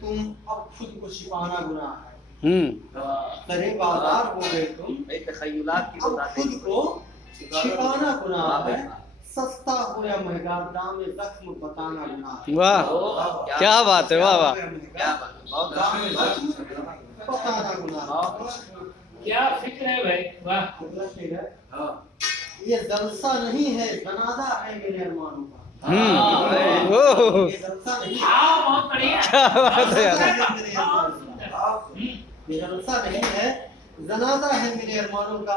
तुम अब खुद को छिपाना गुनाह है। सरे बाजार हो गए तुम, तखय्युलात की अब खुद को छिपाना गुनाह है। सस्ता हो या महंगा, दाम जख्म बताना गुनाह है। वाह, क्या बात है, वाह वाह। क्या बात बताना गुनाह है। क्या फिक्र है भाई, वाह। ये जलसा नहीं है, जनाजा है मेरे अरमानों का। ओह, ये जलसा नहीं है, हाँ, बहुत बढ़िया। क्या बात है यार। ये जलसा नहीं है, जनाजा है मेरे अरमानों का।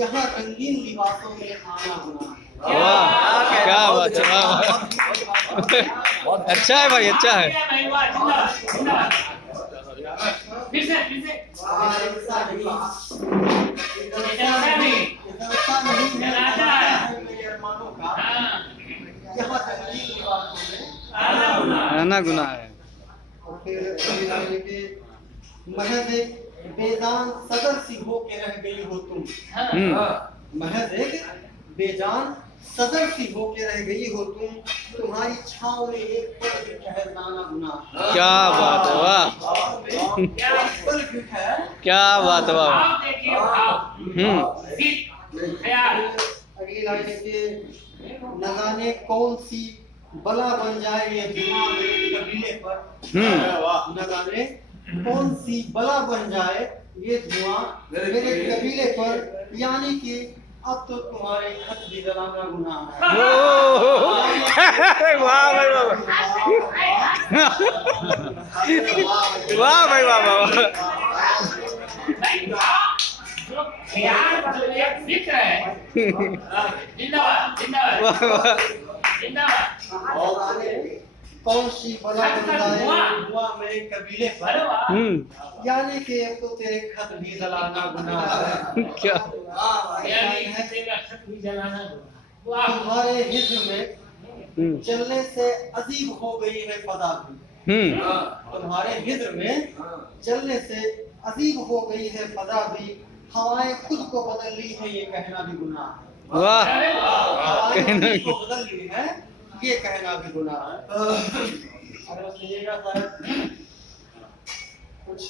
यहाँ रंगीन लिबासों में आना गुनाह है। वाह, क्या बात है, वाह वाह। अच्छा है भाई, अच्छा है। भाई, वाह, जिंदाबाद, जिंदाबाद। फिर से ये जलसा नहीं, ये जलसा नहीं है, जनाजा जनाजा है। है मेरे अरमानों का। हाँ, यहाँ रंगीन लिबासों में आना गुनाह। रहना गुनाह है। और फिर महज एक बेजान सदर सी हो के रह गई हो तुम। महज एक बेजान सदर सी हो के रह गई हो तुम। तुम्हारी छाँव में एक पल भी ठहरना गुनाह है। क्या बात है, वाह, एक पल भी ठहर। क्या बात है, वाह। भाव देखिए, भाव। फिर, ख्याल। अगली लाइन है कि न जाने कौन सी बला बन जाए ये धुआं मेरे कबीले पर। न जाने कौन सी बला बन जाए ये धुआं मेरे कबीले पर। यानी कि अब तो तुम्हारे खत भी जलाना गुनाह है। वाह भाई, वाह वाह भाई, वाह वाह। भाई, जो ख्याल मतलब एक फिक्र है। जिंदाबाद, जिंदाबाद, जिंदाबाद। और आगे कौन सी बला बन जाए धुआं मेरे कबीले पर। अरे वाह। यानी कि अब तो तेरे खत भी जलाना गुनाह है। क्या यानी कि तेरा खत भी जलाना गुनाह। वाह। तुम्हारे हिज्र में चलने से अजीब हो गई है फजा भी। तुम्हारे हिज्र में चलने से अजीब हो गई है फजा भी। हवाएं खुद को बदल ली है, ये कहना भी गुनाह है। वाह, हवाएं खुद को बदल ली है, ये कहना भी गुनाह है। अगर सुनिएगा शायद कुछ